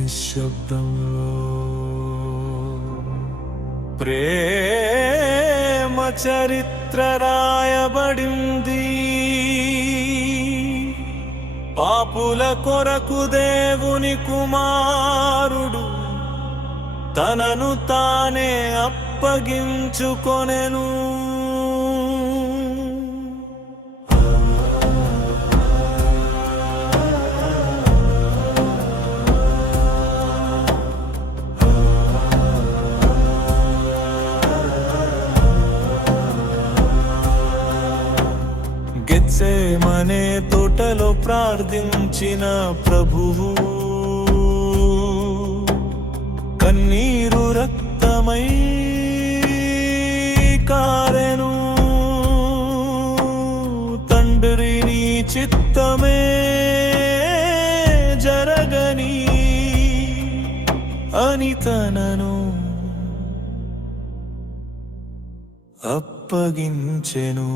నిశ్శబ్దంలో ప్రేమ చరిత్ర రాయబడింది. పాపుల కొరకు దేవుని కుమారుడు తనను తానే అప్పగించుకొనెను. గెత్సేమనే తోటలో ప్రార్థించిన ప్రభువు కన్నీరు రక్తమై కారెను. తండ్రి నీ చిత్తమే జరగని అని తనను అప్పగించెను.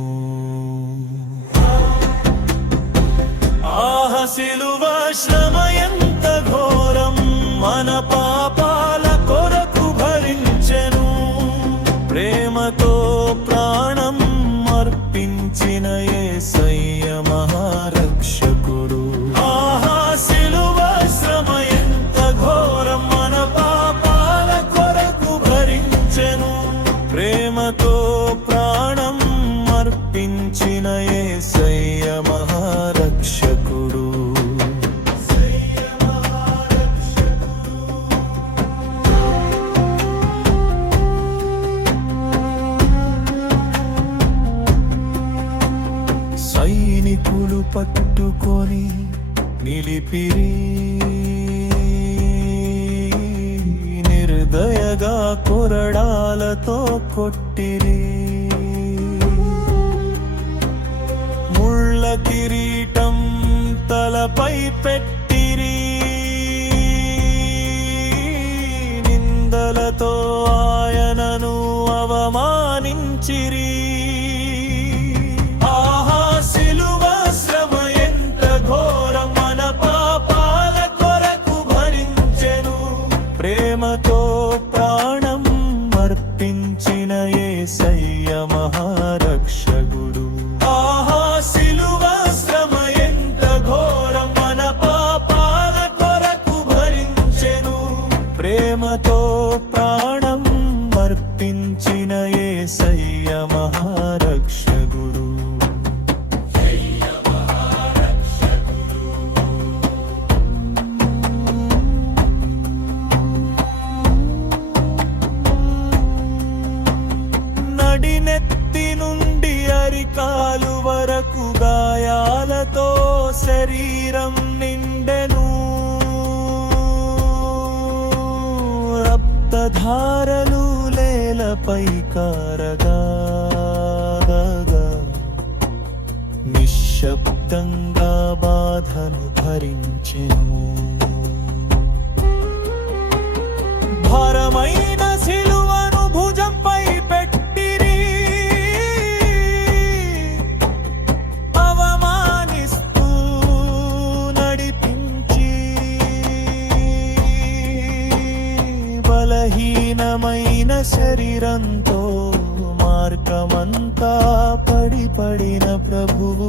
సిలువ శ్రమ ఎంత ఘోరం, మన పాపాల కొరకు భరించెను. ప్రేమతో ప్రాణం అర్పించిన యేసయ్య మహారక్షకుడు. సిలువ శ్రమ ఎంత ఘోరం, మన పాపాల కొరకు భరించెను. ప్రేమతో ప్రాణం అర్పించిన యేసయ్య మహారక్షకుడు. సైనికులు పట్టుకొని నిలిపిరి, నిర్దయగా కొరడాలతో కొట్టిరి. ముళ్ళ కిరీటం తలపై పెట్టిరి, నిందలతో ఆయనను అవమానించిరి. ప్రేమతో ప్రాణం అర్పించిన యేసయ్య మహారక్షకుడు. సిలువ శ్రమ ఎంత ఘోరం, మన పాపాల కొరకు భరించెను. ప్రేమతో ప్రాణం అర్పించిన యేసయ్య మహారక్షకుడు. నడినెత్తి నుండి అరికాలు వరకు గాయాలతో శరీరం నిండెను. రక్తధారలు లేలపై కారగా నిశ్శబ్దంగా బాధను భరించెను. భారమైన సిలువను భుజంపై పెట్టిరి, అవమానిస్తూ నడిపించి. బలహీనమైన శరీరంతో మార్గమంతా పడిన ప్రభువు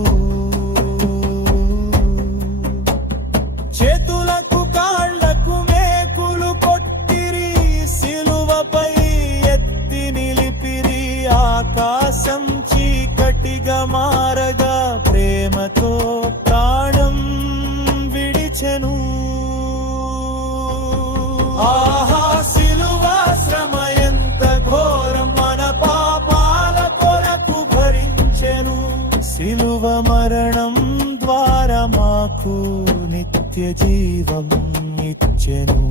చేతులకు కాళ్లకు మేకులు కొట్టిరి, సిలువపై ఎత్తి నిలిపిరి. ఆకాశం చీకటిగా మారగా ప్రేమతో ప్రాణం విడిచెను. సిలువ శ్రమ ఎంత ఘోరం, మన పాపాల కొరకు భరించెను. సిలువ మరణం ద్వారా మాకు నిత్య జీవం ఇచ్చెను.